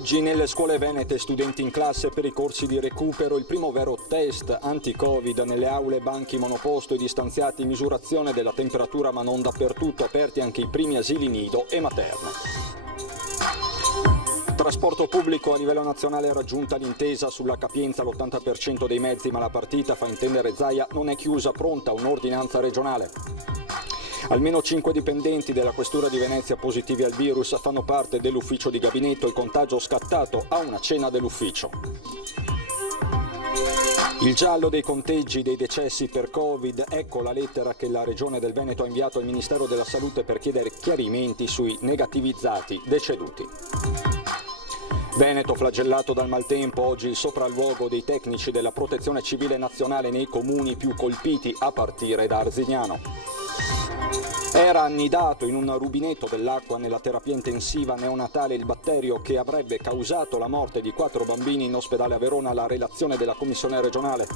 Oggi nelle scuole venete studenti in classe per i corsi di recupero, il primo vero test anti-Covid nelle aule, banchi monoposto e distanziati, misurazione della temperatura ma non dappertutto, aperti anche i primi asili nido e materne. Trasporto pubblico a livello nazionale è raggiunta l'intesa sulla capienza all'80% dei mezzi, ma la partita, fa intendere Zaia, non è chiusa, pronta un'ordinanza regionale. Almeno 5 dipendenti della Questura di Venezia positivi al virus fanno parte dell'ufficio di gabinetto, il contagio scattato a una cena dell'ufficio. Il giallo dei conteggi dei decessi per Covid, ecco la lettera che la Regione del Veneto ha inviato al Ministero della Salute per chiedere chiarimenti sui negativizzati deceduti. Veneto flagellato dal maltempo, oggi il sopralluogo dei tecnici della Protezione Civile Nazionale nei comuni più colpiti a partire da Arzignano. Era annidato in un rubinetto dell'acqua nella terapia intensiva neonatale il batterio che avrebbe causato la morte di 4 bambini in ospedale a Verona, la relazione della Commissione regionale.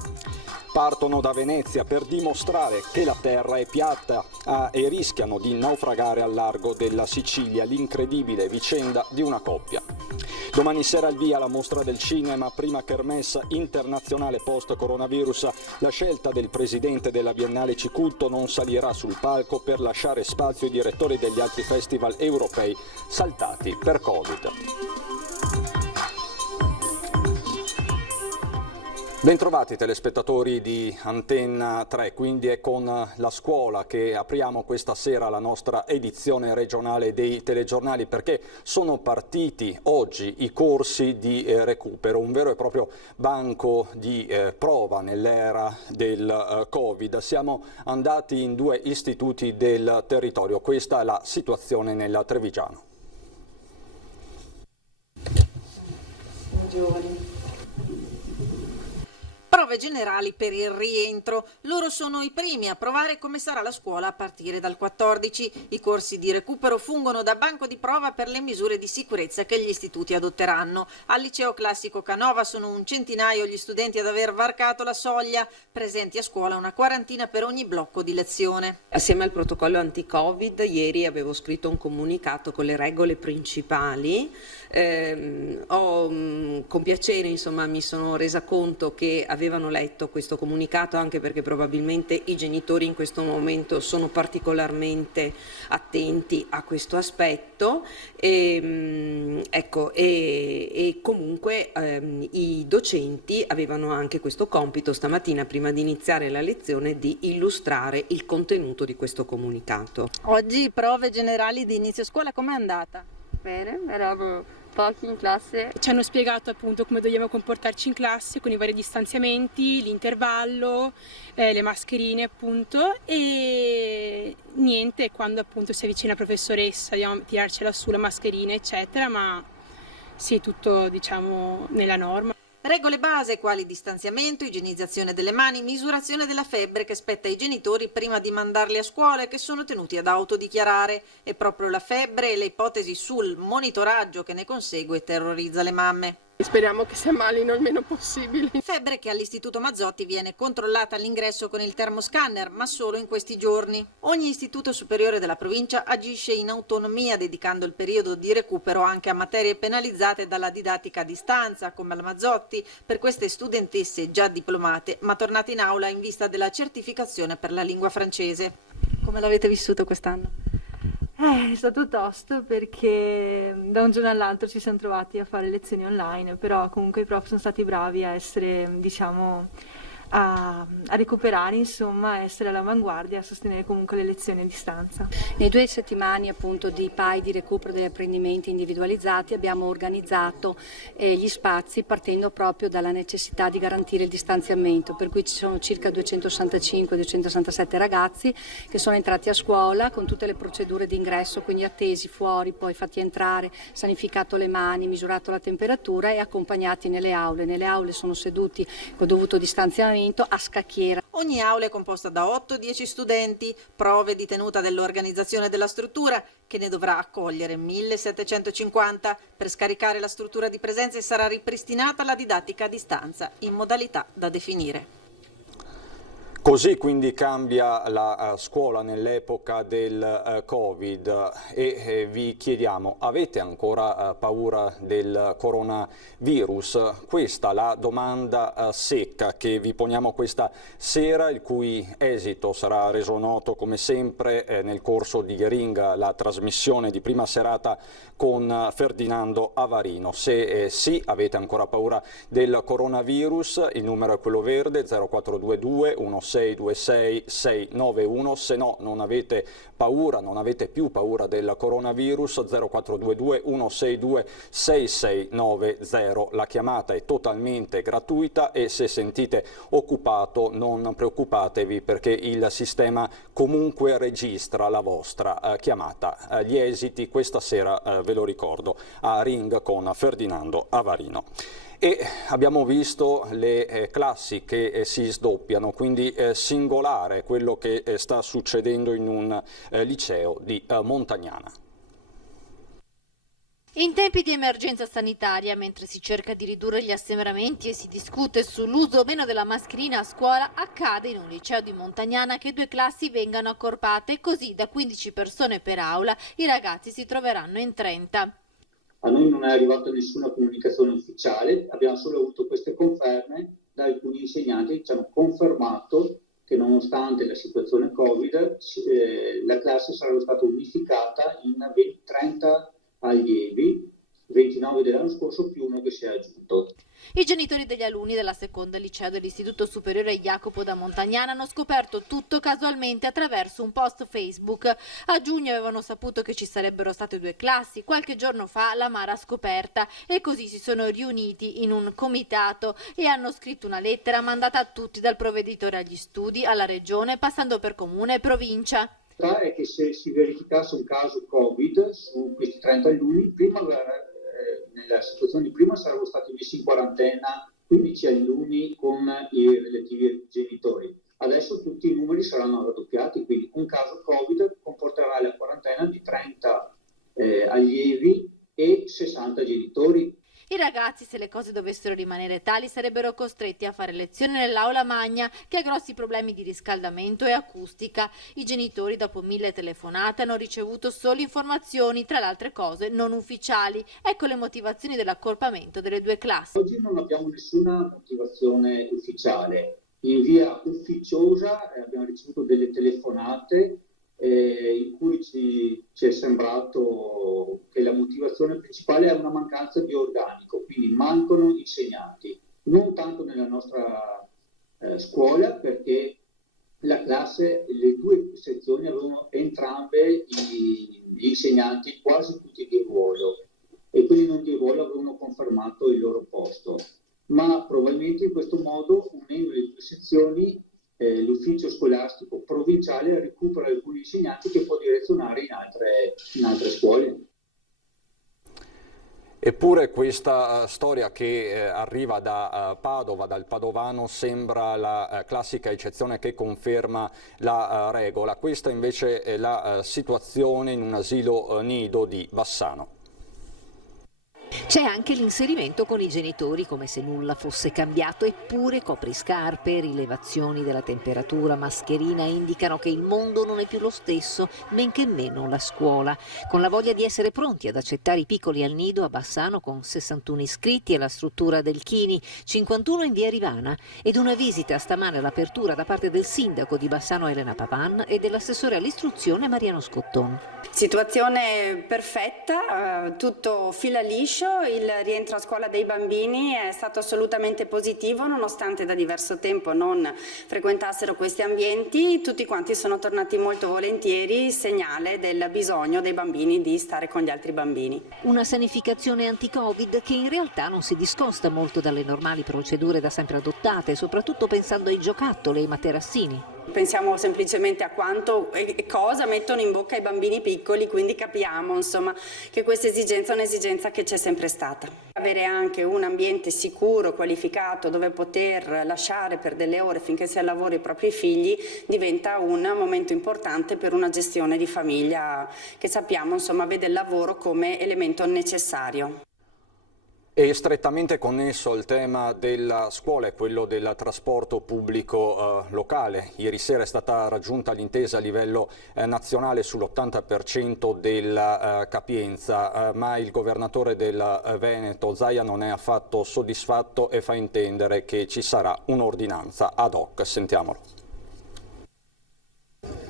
Partono da Venezia per dimostrare che la terra è piatta e rischiano di naufragare al largo della Sicilia, l'incredibile vicenda di una coppia. Domani sera al via la mostra del cinema, prima kermesse internazionale post-coronavirus. La scelta del presidente della Biennale Ciculto: non salirà sul palco per lasciare spazio ai direttori degli altri festival europei saltati per Covid. Bentrovati telespettatori di Antenna 3, quindi è con la scuola che apriamo questa sera la nostra edizione regionale dei telegiornali, perché sono partiti oggi i corsi di recupero, un vero e proprio banco di prova nell'era del Covid. Siamo andati in 2 istituti del territorio, questa è la situazione nel Trevigiano. Buongiorno. Prove generali per il rientro. Loro sono i primi a provare come sarà la scuola a partire dal 14. I corsi di recupero fungono da banco di prova per le misure di sicurezza che gli istituti adotteranno. Al liceo classico Canova sono un centinaio gli studenti ad aver varcato la soglia, presenti a scuola una quarantina per ogni blocco di lezione. Assieme al protocollo anti-Covid, ieri avevo scritto un comunicato con le regole principali. Con piacere, insomma, mi sono resa conto che avevano letto questo comunicato, anche perché probabilmente i genitori in questo momento sono particolarmente attenti a questo aspetto e comunque i docenti avevano anche questo compito stamattina, prima di iniziare la lezione, di illustrare il contenuto di questo comunicato. Oggi prove generali di inizio scuola, com'è andata? Bene, eravamo pochi in classe. Ci hanno spiegato appunto come dobbiamo comportarci in classe con i vari distanziamenti, l'intervallo, le mascherine appunto, e niente, quando appunto si avvicina la professoressa dobbiamo tirarcela su la mascherina eccetera, ma sì, tutto diciamo nella norma. Regole base quali distanziamento, igienizzazione delle mani, misurazione della febbre che spetta ai genitori prima di mandarli a scuola e che sono tenuti ad autodichiarare. È proprio la febbre e le ipotesi sul monitoraggio che ne consegue terrorizza le mamme. Speriamo che si ammalino il meno possibile. Febbre che all'Istituto Mazzotti viene controllata all'ingresso con il termoscanner, ma solo in questi giorni. Ogni istituto superiore della provincia agisce in autonomia, dedicando il periodo di recupero anche a materie penalizzate dalla didattica a distanza, come la Mazzotti, per queste studentesse già diplomate, ma tornate in aula in vista della certificazione per la lingua francese. Come l'avete vissuto quest'anno? È stato tosto perché da un giorno all'altro ci siamo trovati a fare lezioni online, però comunque i prof sono stati bravi a essere, diciamo, a recuperare, insomma, a essere all'avanguardia, a sostenere comunque le lezioni a distanza. Nei 2 settimane appunto di PAI, di recupero degli apprendimenti individualizzati, abbiamo organizzato gli spazi partendo proprio dalla necessità di garantire il distanziamento, per cui ci sono circa 265-267 ragazzi che sono entrati a scuola con tutte le procedure di ingresso, quindi attesi fuori, poi fatti entrare, sanificato le mani, misurato la temperatura e accompagnati nelle aule. Nelle aule sono seduti con dovuto distanziamento a scacchiera. Ogni aula è composta da 8-10 studenti, prove di tenuta dell'organizzazione della struttura che ne dovrà accogliere 1750. Per scaricare la struttura di presenze sarà ripristinata la didattica a distanza in modalità da definire. Così quindi cambia la scuola nell'epoca del Covid e vi chiediamo, avete ancora paura del coronavirus? Questa la domanda secca che vi poniamo questa sera, il cui esito sarà reso noto come sempre nel corso di Ring, la trasmissione di prima serata con Ferdinando Avarino. Se sì, avete ancora paura del coronavirus, il numero è quello verde 0422 1626 691, se no non avete paura, non avete più paura del coronavirus, 0422 162 6690. La chiamata è totalmente gratuita e se sentite occupato non preoccupatevi, perché il sistema comunque registra la vostra chiamata. Gli esiti questa sera, ve lo ricordo, a Ring con Ferdinando Avarino. E abbiamo visto le classi che si sdoppiano, quindi singolare quello che sta succedendo in un liceo di Montagnana. In tempi di emergenza sanitaria, mentre si cerca di ridurre gli assembramenti e si discute sull'uso o meno della mascherina a scuola, accade in un liceo di Montagnana che 2 classi vengano accorpate, così da 15 persone per aula i ragazzi si troveranno in 30. A noi non è arrivata nessuna comunicazione ufficiale, abbiamo solo avuto queste conferme da alcuni insegnanti che ci hanno confermato che nonostante la situazione Covid la classe sarebbe stata unificata in 30 allievi, 29 dell'anno scorso più uno che si è aggiunto. I genitori degli alunni della seconda liceo dell'Istituto Superiore Jacopo da Montagnana hanno scoperto tutto casualmente attraverso un post Facebook. A giugno avevano saputo che ci sarebbero state 2 classi, qualche giorno fa l'amara scoperta, e così si sono riuniti in un comitato e hanno scritto una lettera mandata a tutti, dal provveditore agli studi, alla regione, passando per comune e provincia. È che se si verificasse un caso Covid su questi 30 alunni, prima nella situazione di prima sarebbero stati messi in quarantena 15 alunni con i relativi genitori. Adesso tutti i numeri saranno raddoppiati, quindi un caso Covid comporterà la quarantena di 30 allievi e 60 genitori. I ragazzi, se le cose dovessero rimanere tali, sarebbero costretti a fare lezione nell'aula magna, che ha grossi problemi di riscaldamento e acustica. I genitori, dopo 1000 telefonate, hanno ricevuto solo informazioni, tra le altre cose non ufficiali. Ecco le motivazioni dell'accorpamento delle 2 classi. Oggi non abbiamo nessuna motivazione ufficiale. In via ufficiosa abbiamo ricevuto delle telefonate in cui ci è sembrato che la motivazione principale è una mancanza di organico, quindi mancano insegnanti, non tanto nella nostra scuola, perché la classe, le 2 sezioni avevano entrambe gli insegnanti quasi tutti di ruolo, e quelli non di ruolo avevano confermato il loro posto, ma probabilmente in questo modo, unendo le 2 sezioni, l'ufficio scolastico provinciale recupera alcuni insegnanti che può direzionare in altre scuole. Eppure questa storia che arriva da Padova, dal padovano, sembra la classica eccezione che conferma la regola. Questa invece è la situazione in un asilo nido di Bassano. C'è anche l'inserimento con i genitori come se nulla fosse cambiato, eppure copriscarpe, rilevazioni della temperatura, mascherina indicano che il mondo non è più lo stesso, men che meno la scuola. Con la voglia di essere pronti ad accettare i piccoli al nido a Bassano, con 61 iscritti alla struttura del Chini, 51 in via Rivana, ed una visita stamane all'apertura da parte del sindaco di Bassano Elena Pavan e dell'assessore all'istruzione Mariano Scotton. Situazione perfetta, tutto fila liscio. Il rientro a scuola dei bambini è stato assolutamente positivo, nonostante da diverso tempo non frequentassero questi ambienti. Tutti quanti sono tornati molto volentieri, segnale del bisogno dei bambini di stare con gli altri bambini. Una sanificazione anti-Covid che in realtà non si discosta molto dalle normali procedure da sempre adottate, soprattutto pensando ai giocattoli e ai materassini. Pensiamo semplicemente a quanto e cosa mettono in bocca i bambini piccoli, quindi capiamo insomma che questa esigenza è un'esigenza che c'è sempre stata. Avere anche un ambiente sicuro, qualificato, dove poter lasciare per delle ore finché si è al lavoro i propri figli diventa un momento importante per una gestione di famiglia che sappiamo insomma vede il lavoro come elemento necessario. È strettamente connesso al tema della scuola e quello del trasporto pubblico locale. Ieri sera è stata raggiunta l'intesa a livello nazionale sull'80% della capienza, ma il governatore del Veneto, Zaia, non è affatto soddisfatto e fa intendere che ci sarà un'ordinanza ad hoc. Sentiamolo.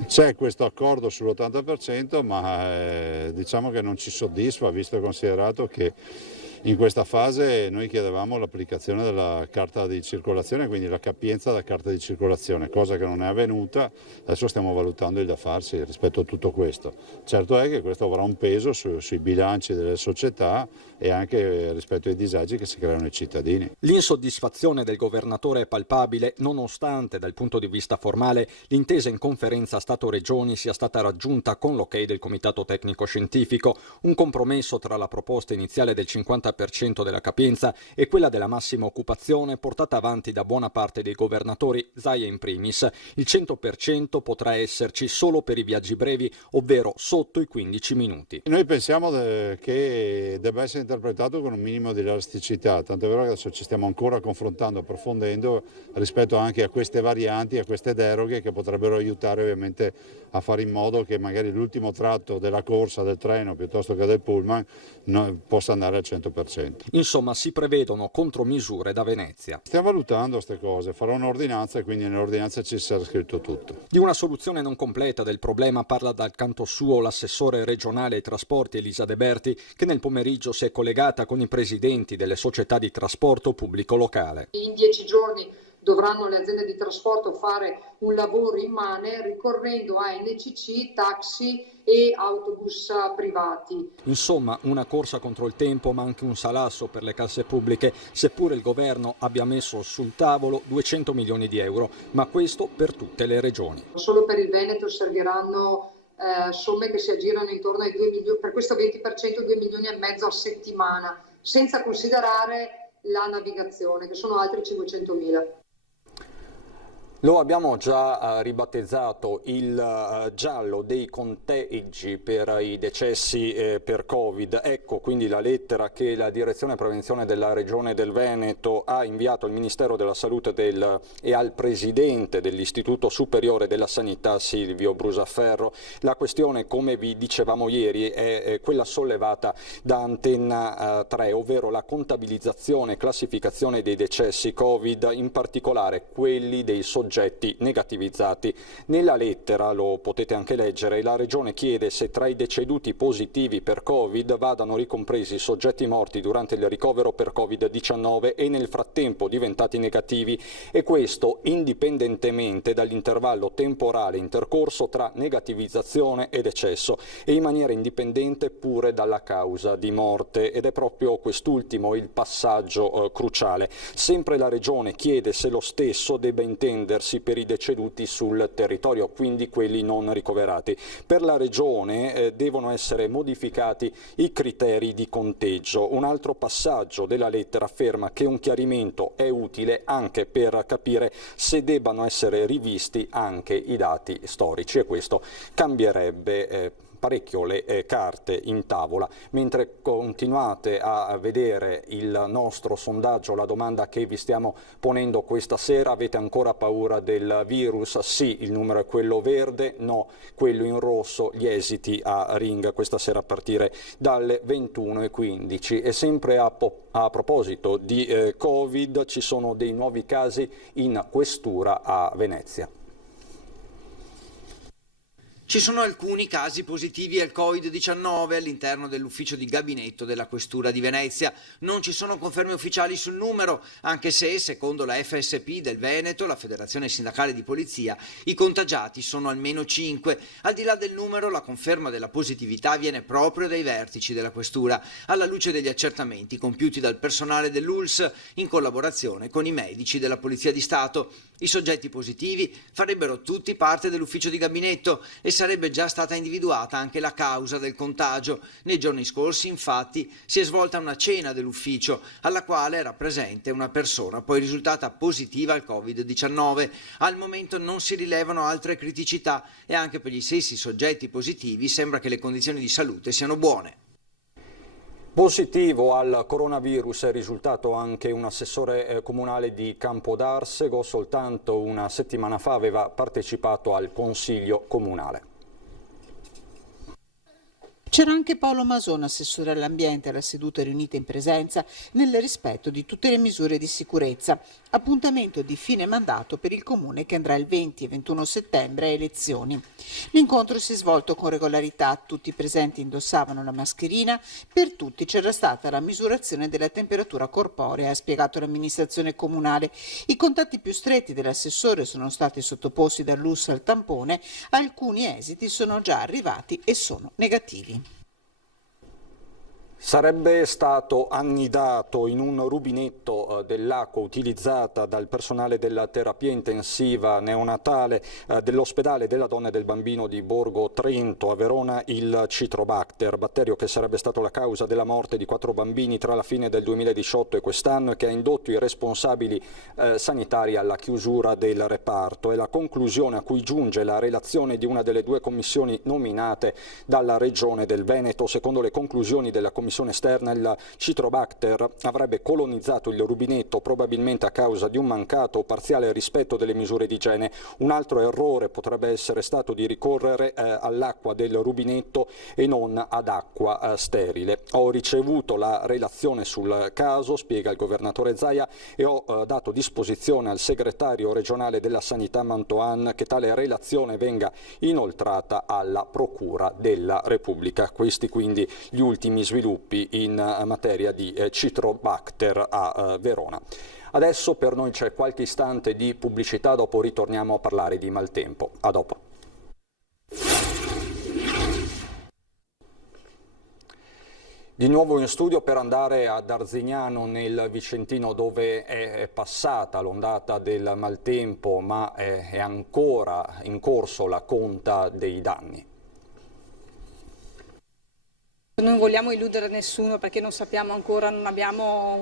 C'è questo accordo sull'80%, ma diciamo che non ci soddisfa, visto e considerato che in questa fase noi chiedevamo l'applicazione della carta di circolazione, quindi la capienza della carta di circolazione, cosa che non è avvenuta. Adesso stiamo valutando il da farsi rispetto a tutto questo. Certo è che questo avrà un peso sui bilanci delle società e anche rispetto ai disagi che si creano ai cittadini. L'insoddisfazione del governatore è palpabile, nonostante dal punto di vista formale l'intesa in conferenza Stato-Regioni sia stata raggiunta con l'ok del Comitato Tecnico Scientifico, un compromesso tra la proposta iniziale del 50% della capienza e quella della massima occupazione portata avanti da buona parte dei governatori, Zaia in primis. Il 100% potrà esserci solo per i viaggi brevi, ovvero sotto i 15 minuti. Noi pensiamo che debba essere interpretato con un minimo di elasticità, tanto è vero che adesso ci stiamo ancora confrontando, approfondendo rispetto anche a queste varianti, a queste deroghe che potrebbero aiutare ovviamente a fare in modo che magari l'ultimo tratto della corsa del treno piuttosto che del pullman possa andare al 100%. Insomma, si prevedono contromisure da Venezia. Stiamo valutando queste cose, farò un'ordinanza e quindi nell'ordinanza ci sarà scritto tutto. Di una soluzione non completa del problema parla dal canto suo l'assessore regionale ai trasporti Elisa De Berti, che nel pomeriggio si è collegata con i presidenti delle società di trasporto pubblico locale. In 10 giorni dovranno le aziende di trasporto fare un lavoro immane ricorrendo a NCC, taxi e autobus privati. Insomma, una corsa contro il tempo, ma anche un salasso per le casse pubbliche, seppure il governo abbia messo sul tavolo 200 milioni di euro, ma questo per tutte le regioni. Solo per il Veneto serviranno somme che si aggirano intorno ai 2 milioni, per questo 20% 2 milioni e mezzo a settimana, senza considerare la navigazione, che sono altri 500 mila. Lo abbiamo già ribattezzato il giallo dei conteggi per i decessi per Covid. Ecco quindi la lettera che la Direzione Prevenzione della Regione del Veneto ha inviato al Ministero della Salute e al Presidente dell'Istituto Superiore della Sanità Silvio Brusaferro. La questione, come vi dicevamo ieri, è quella sollevata da Antenna 3, ovvero la contabilizzazione e classificazione dei decessi Covid, in particolare quelli dei soggetti negativizzati. Nella lettera, lo potete anche leggere, la Regione chiede se tra i deceduti positivi per Covid vadano ricompresi soggetti morti durante il ricovero per Covid-19 e nel frattempo diventati negativi, e questo indipendentemente dall'intervallo temporale intercorso tra negativizzazione e decesso e in maniera indipendente pure dalla causa di morte, ed è proprio quest'ultimo il passaggio cruciale. Sempre la Regione chiede se lo stesso debba intendersi per i deceduti sul territorio, quindi quelli non ricoverati. Per la Regione devono essere modificati i criteri di conteggio. Un altro passaggio della lettera afferma che un chiarimento è utile anche per capire se debbano essere rivisti anche i dati storici, e questo cambierebbe parecchio le carte in tavola. Mentre continuate a vedere il nostro sondaggio, la domanda che vi stiamo ponendo questa sera: avete ancora paura del virus? Sì, il numero è quello verde, no, quello in rosso. Gli esiti a Ring questa sera a partire dalle 21:15. E sempre a proposito di Covid, ci sono dei nuovi casi in questura a Venezia. Ci sono alcuni casi positivi al Covid-19 all'interno dell'ufficio di gabinetto della Questura di Venezia. Non ci sono conferme ufficiali sul numero, anche se, secondo la FSP del Veneto, la Federazione Sindacale di Polizia, i contagiati sono almeno 5. Al di là del numero, la conferma della positività viene proprio dai vertici della Questura, alla luce degli accertamenti compiuti dal personale dell'ULSS in collaborazione con i medici della Polizia di Stato. I soggetti positivi farebbero tutti parte dell'ufficio di gabinetto e sarebbe già stata individuata anche la causa del contagio. Nei giorni scorsi, infatti, si è svolta una cena dell'ufficio alla quale era presente una persona poi risultata positiva al Covid-19. Al momento non si rilevano altre criticità e anche per gli stessi soggetti positivi sembra che le condizioni di salute siano buone. Positivo al coronavirus è risultato anche un assessore comunale di Campodarsego, soltanto una settimana fa aveva partecipato al Consiglio comunale. C'era anche Paolo Masone, assessore all'ambiente, alla seduta riunita in presenza nel rispetto di tutte le misure di sicurezza. Appuntamento di fine mandato per il comune che andrà il 20 e 21 settembre a elezioni. L'incontro si è svolto con regolarità, tutti i presenti indossavano la mascherina, per tutti c'era stata la misurazione della temperatura corporea, ha spiegato l'amministrazione comunale. I contatti più stretti dell'assessore sono stati sottoposti dall'US al tampone, alcuni esiti sono già arrivati e sono negativi. Sarebbe stato annidato in un rubinetto dell'acqua utilizzata dal personale della terapia intensiva neonatale dell'ospedale della donna e del bambino di Borgo Trento a Verona il Citrobacter, batterio che sarebbe stato la causa della morte di 4 bambini tra la fine del 2018 e quest'anno e che ha indotto i responsabili sanitari alla chiusura del reparto. È la conclusione a cui giunge la relazione di una delle 2 commissioni nominate dalla Regione del Veneto. Secondo le conclusioni della commissione esterna, il Citrobacter avrebbe colonizzato il rubinetto probabilmente a causa di un mancato o parziale rispetto delle misure di igiene. Un altro errore potrebbe essere stato di ricorrere all'acqua del rubinetto e non ad acqua sterile. Ho ricevuto la relazione sul caso, spiega il governatore Zaia, e ho dato disposizione al segretario regionale della Sanità Mantoan che tale relazione venga inoltrata alla Procura della Repubblica. Questi quindi gli ultimi sviluppi in materia di Citrobacter a Verona. Adesso per noi c'è qualche istante di pubblicità, dopo ritorniamo a parlare di maltempo. A dopo. Di nuovo in studio per andare ad Arzignano nel Vicentino, dove è passata l'ondata del maltempo, ma è ancora in corso la conta dei danni. Non vogliamo illudere nessuno perché non sappiamo ancora, non abbiamo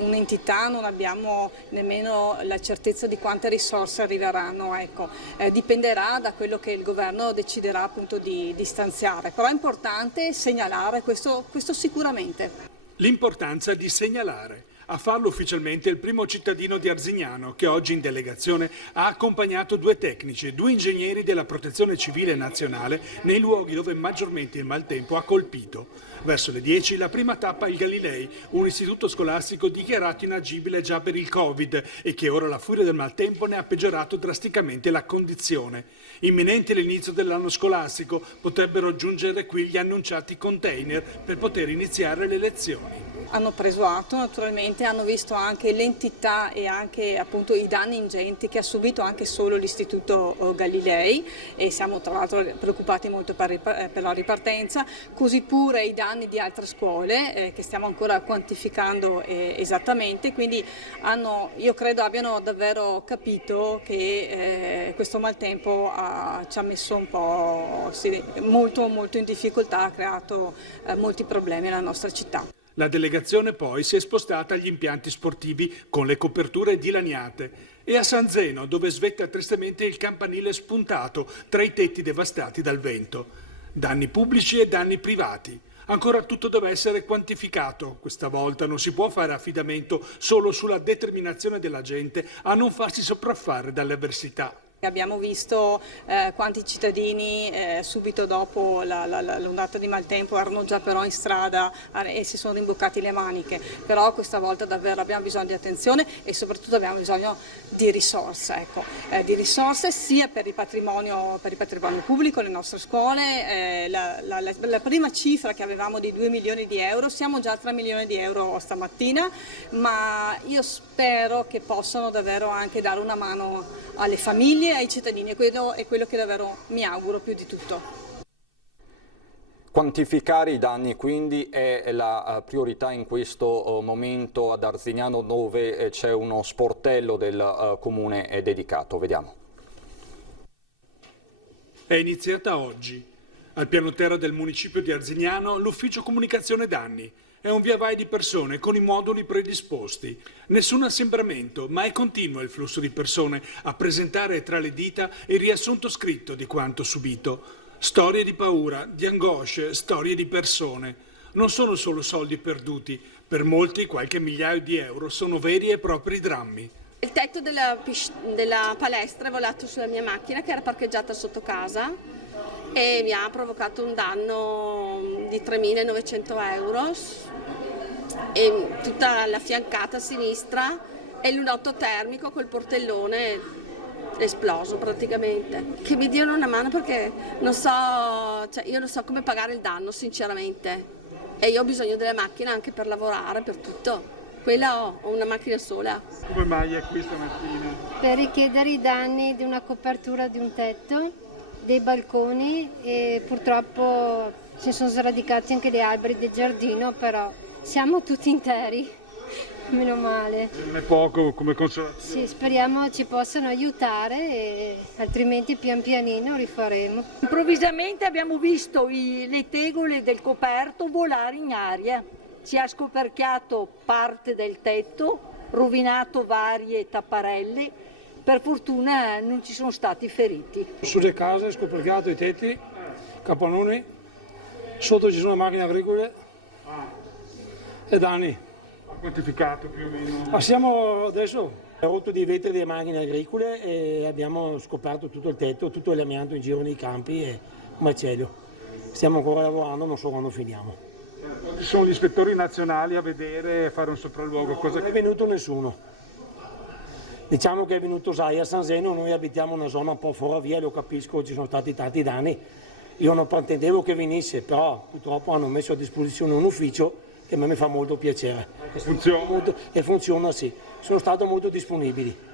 un'entità, non abbiamo nemmeno la certezza di quante risorse arriveranno. Ecco. Dipenderà da quello che il governo deciderà appunto di stanziare, però è importante segnalare questo sicuramente. L'importanza di segnalare. A farlo ufficialmente il primo cittadino di Arzignano, che oggi in delegazione ha accompagnato 2 tecnici e 2 ingegneri della Protezione Civile Nazionale nei luoghi dove maggiormente il maltempo ha colpito. Verso le 10 la prima tappa il Galilei, un istituto scolastico dichiarato inagibile già per il Covid e che ora la furia del maltempo ne ha peggiorato drasticamente la condizione. Imminente l'inizio dell'anno scolastico, potrebbero giungere qui gli annunciati container per poter iniziare le lezioni. Hanno preso atto naturalmente, hanno visto anche l'entità e anche appunto i danni ingenti che ha subito anche solo l'Istituto Galilei e siamo tra l'altro preoccupati molto per la ripartenza, così pure i danni di altre scuole che stiamo ancora quantificando esattamente, quindi io credo abbiano davvero capito che questo maltempo ci ha messo un po' molto in difficoltà, ha creato molti problemi alla nostra città. La delegazione poi si è spostata agli impianti sportivi con le coperture dilaniate e a San Zeno, dove svetta tristemente il campanile spuntato tra i tetti devastati dal vento. Danni pubblici e danni privati. Ancora tutto deve essere quantificato. Questa volta non si può fare affidamento solo sulla determinazione della gente a non farsi sopraffare dalle avversità. Abbiamo visto quanti cittadini subito dopo l'ondata di maltempo erano già però in strada e si sono rimboccati le maniche, però questa volta davvero abbiamo bisogno di attenzione e soprattutto abbiamo bisogno di risorse, di risorse sia per il patrimonio pubblico, le nostre scuole, la prima cifra che avevamo di 2 milioni di euro, siamo già a 3 milioni di euro stamattina, ma io spero che possano davvero anche dare una mano alle famiglie e ai cittadini, e quello è quello che davvero mi auguro più di tutto. Quantificare i danni quindi è la priorità in questo momento ad Arzignano, dove c'è uno sportello del comune dedicato. Vediamo. È iniziata oggi. Al piano terra del municipio di Arzignano l'ufficio comunicazione danni. È un via vai di persone con i moduli predisposti. Nessun assembramento, ma è continuo il flusso di persone a presentare tra le dita il riassunto scritto di quanto subito. Storie di paura, di angosce, storie di persone. non sono solo soldi perduti, per molti qualche migliaio di euro sono veri e propri drammi. Il tetto della palestra è volato sulla mia macchina che era parcheggiata sotto casa e mi ha provocato un danno di 3.900 euro e tutta la fiancata sinistra e il lunotto termico col portellone esploso praticamente. Che mi diano una mano perché non so, io non so come pagare il danno sinceramente e io ho bisogno della macchina anche per lavorare, per tutto. Quella ho una macchina sola. Come mai è qui stamattina? Per richiedere i danni di una copertura di un tetto, dei balconi e purtroppo si sono sradicati anche gli alberi del giardino, però siamo tutti interi, meno male. Non è poco come consolazione? Sì, speriamo ci possano aiutare e altrimenti pian pianino rifaremo. Improvvisamente abbiamo visto le tegole del coperto volare in aria. Si è scoperchiato parte del tetto, rovinato varie tapparelle, per fortuna non ci sono stati feriti. Sulle case, scoperchiato i tetti, capannoni, sotto ci sono macchine agricole e danni. Ha quantificato più o meno? Siamo adesso rotto dei vetri delle macchine agricole e abbiamo scoperto tutto il tetto, tutto l'amianto in giro nei campi e un macello. Stiamo ancora lavorando, non so quando finiamo. Ci sono gli ispettori nazionali a vedere e fare un sopralluogo. Non è venuto nessuno. Diciamo che è venuto sai a San Zeno, noi abitiamo una zona un po' fuori via, lo capisco, ci sono stati tanti danni. Io non pretendevo che venisse, però purtroppo hanno messo a disposizione un ufficio che a me mi fa molto piacere. Funziona? E funziona, sì. Sono stato molto disponibili.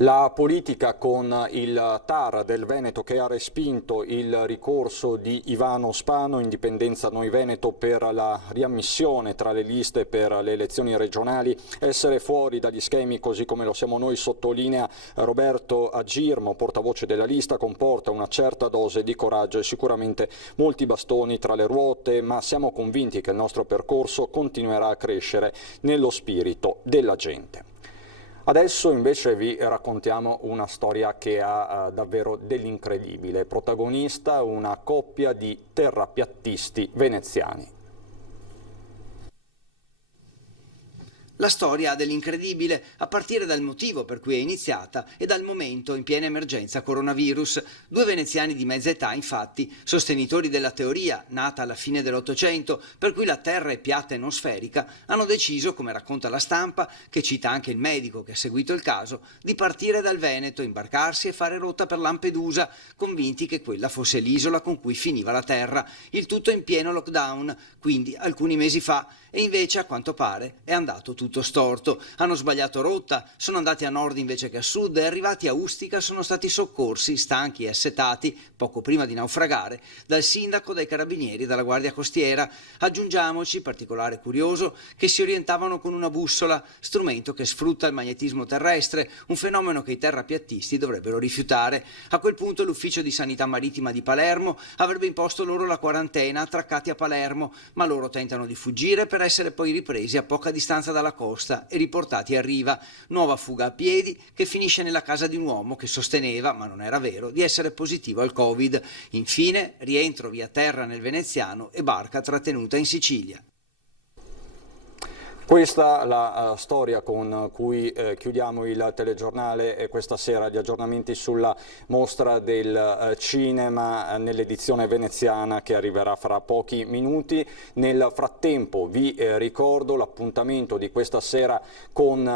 La politica con il TAR del Veneto che ha respinto il ricorso di Ivano Spano, Indipendenza Noi Veneto, per la riammissione tra le liste per le elezioni regionali, essere fuori dagli schemi così come lo siamo noi, sottolinea Roberto Agirmo, portavoce della lista, comporta una certa dose di coraggio e sicuramente molti bastoni tra le ruote, ma siamo convinti che il nostro percorso continuerà a crescere nello spirito della gente. Adesso invece vi raccontiamo una storia che ha davvero dell'incredibile. Protagonista una coppia di terrapiattisti veneziani. La storia ha dell'incredibile a partire dal motivo per cui è iniziata e dal momento in piena emergenza coronavirus. Due veneziani di mezza età, infatti, sostenitori della teoria nata alla fine dell'Ottocento, per cui la Terra è piatta e non sferica, hanno deciso, come racconta la stampa, che cita anche il medico che ha seguito il caso, di partire dal Veneto, imbarcarsi e fare rotta per Lampedusa, convinti che quella fosse l'isola con cui finiva la Terra. Il tutto in pieno lockdown, quindi alcuni mesi fa. E invece, a quanto pare, è andato tutto storto. Hanno sbagliato rotta, sono andati a nord invece che a sud e arrivati a Ustica sono stati soccorsi, stanchi e assetati, poco prima di naufragare, dal sindaco, dai carabinieri e dalla guardia costiera. Aggiungiamoci, particolare curioso, che si orientavano con una bussola, strumento che sfrutta il magnetismo terrestre, un fenomeno che i terrapiattisti dovrebbero rifiutare. A quel punto l'ufficio di sanità marittima di Palermo avrebbe imposto loro la quarantena, attraccati a Palermo, ma loro tentano di fuggire per essere poi ripresi a poca distanza dalla costa e riportati a riva. Nuova fuga a piedi che finisce nella casa di un uomo che sosteneva, ma non era vero, di essere positivo al Covid. Infine, rientro via terra nel Veneziano e barca trattenuta in Sicilia. Questa è la storia con cui chiudiamo il telegiornale questa sera, gli aggiornamenti sulla mostra del cinema nell'edizione veneziana che arriverà fra pochi minuti. Nel frattempo vi ricordo l'appuntamento di questa sera con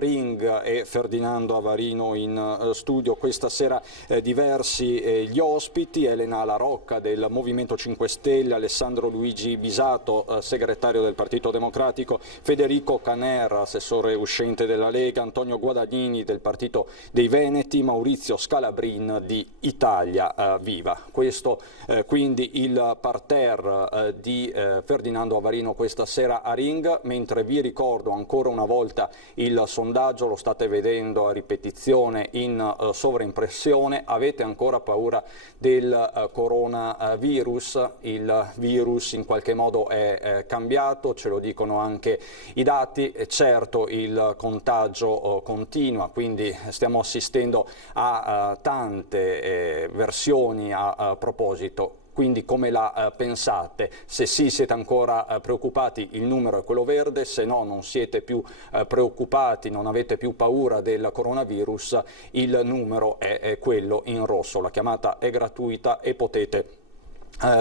Ring e Ferdinando Avarino in studio. Questa sera diversi gli ospiti: Elena La Rocca del Movimento 5 Stelle, Alessandro Luigi Bisato, segretario del Partito Democratico, Federico Caner, assessore uscente della Lega, Antonio Guadagnini del Partito dei Veneti, Maurizio Scalabrin di Italia Viva. Questo quindi il parterre di Ferdinando Avarino questa sera a Ring, mentre vi ricordo ancora una volta il sondaggio, lo state vedendo a ripetizione in sovraimpressione. Avete ancora paura del coronavirus? Il virus in qualche modo è cambiato, ce lo dicono anche i dati. Certo, il contagio continua, quindi stiamo assistendo a tante versioni a proposito. quindi come la pensate? Se sì siete ancora preoccupati, il numero è quello verde, se no non siete più preoccupati, non avete più paura del coronavirus, il numero è quello in rosso. La chiamata è gratuita e potete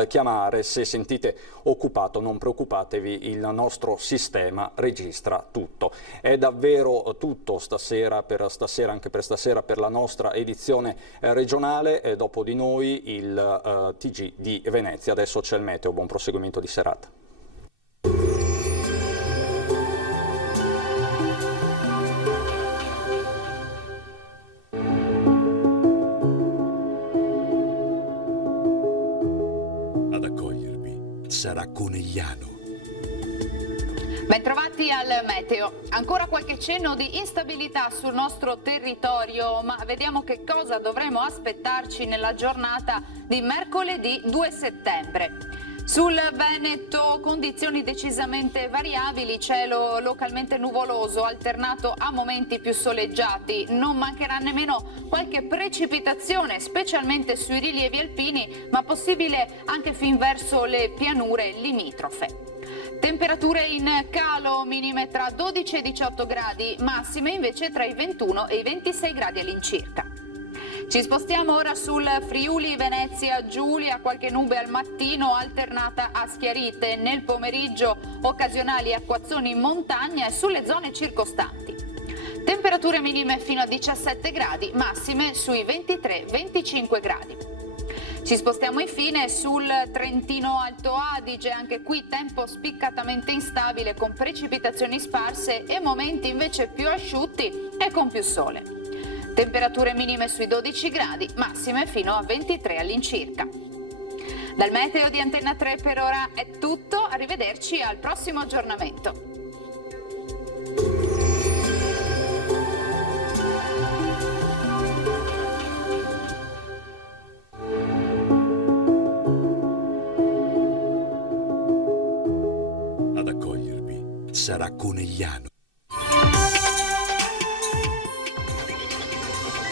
chiamare. Se sentite occupato non preoccupatevi, il nostro sistema registra tutto. È davvero tutto stasera, anche per stasera, per la nostra edizione regionale. Dopo di noi il TG di Venezia. Adesso c'è il meteo. Buon proseguimento di serata. Sarà Conegliano. Bentrovati al meteo. Ancora qualche cenno di instabilità sul nostro territorio, ma vediamo che cosa dovremo aspettarci nella giornata di mercoledì 2 settembre. Sul Veneto condizioni decisamente variabili, cielo localmente nuvoloso alternato a momenti più soleggiati. Non mancherà nemmeno qualche precipitazione, specialmente sui rilievi alpini, ma possibile anche fin verso le pianure limitrofe. Temperature in calo, minime tra 12 e 18 gradi, massime invece tra i 21 e i 26 gradi all'incirca. Ci spostiamo ora sul Friuli Venezia Giulia, qualche nube al mattino alternata a schiarite, nel pomeriggio occasionali acquazzoni in montagna e sulle zone circostanti. Temperature minime fino a 17 gradi, massime sui 23-25 gradi. Ci spostiamo infine sul Trentino Alto Adige, anche qui tempo spiccatamente instabile con precipitazioni sparse e momenti invece più asciutti e con più sole. Temperature minime sui 12 gradi, massime fino a 23 all'incirca. Dal meteo di Antenna 3 per ora è tutto, arrivederci al prossimo aggiornamento. Ad accogliervi sarà Conegliano.